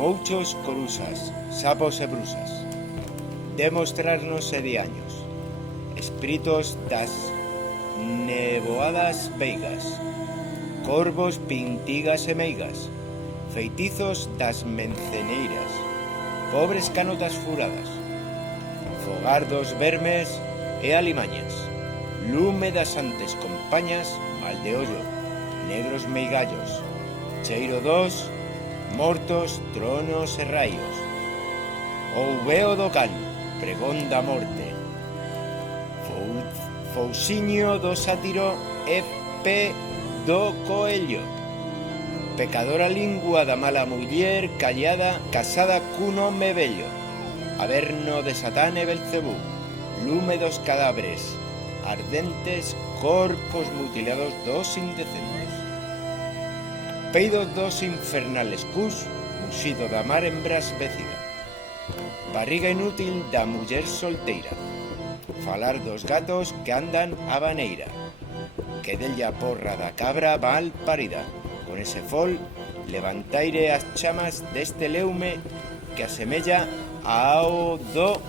muchos corusas, sapos e brusas, demostrarnos de años, espíritus das nevoadas veigas, corvos pintigas e meigas, feitizos das menceneiras, pobres canotas furadas, fogardos vermes e alimañas, lume das antes compañas, mal de ollo, negros meigallos, cheiro dos, mortos, tronos e raios, ou veo do can, pregón da morte, fousiño do sátiro e pe do coello, pecadora lingua da mala muller callada, casada cun home bello, averno de Satán e Belcebú, lume dos cadáveres, ardentes corpos mutilados dos indecentes, peidos dos infernales cus, muxido da mar embrasvecida, barriga inútil da muller solteira, falar dos gatos que andan a baneira, que della porra da cabra mal parida, con ese fol levantaire as chamas deste leume que asemella ao do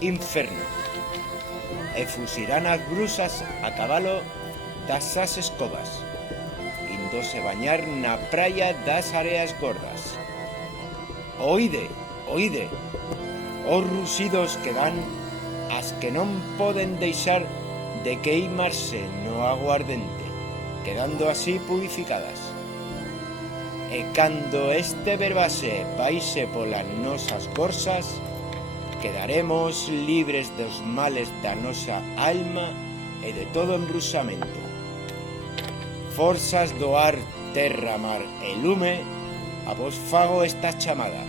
inferno, e fusirán as brusas a cabalo das as escobas, indose bañar na praia das areas gordas. Oide, oide, os ruxidos que dan as que non poden deixar de queimarse no aguardente, quedando así purificadas. E cando este verbase vaise polas nosas corsas, quedaremos libres dos males da nosa alma e de todo embruxamento. Forzas do ar, terra, mar e lume, a vos fago esta chamada.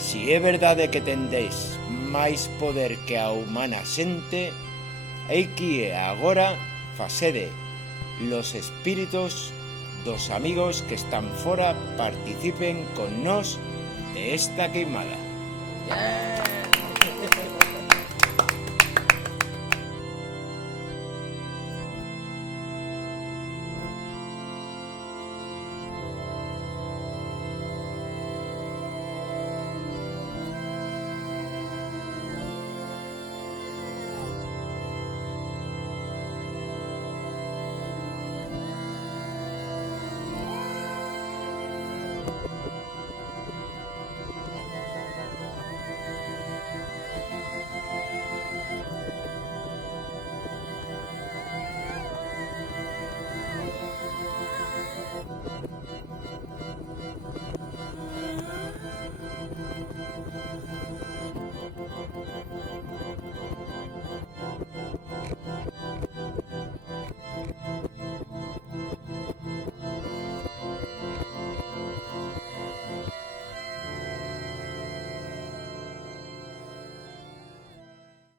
Si é verdade que tendeis máis poder que a humana xente, eiki e agora facede los espíritos dos amigos que están fora participen con nós de esta queimada.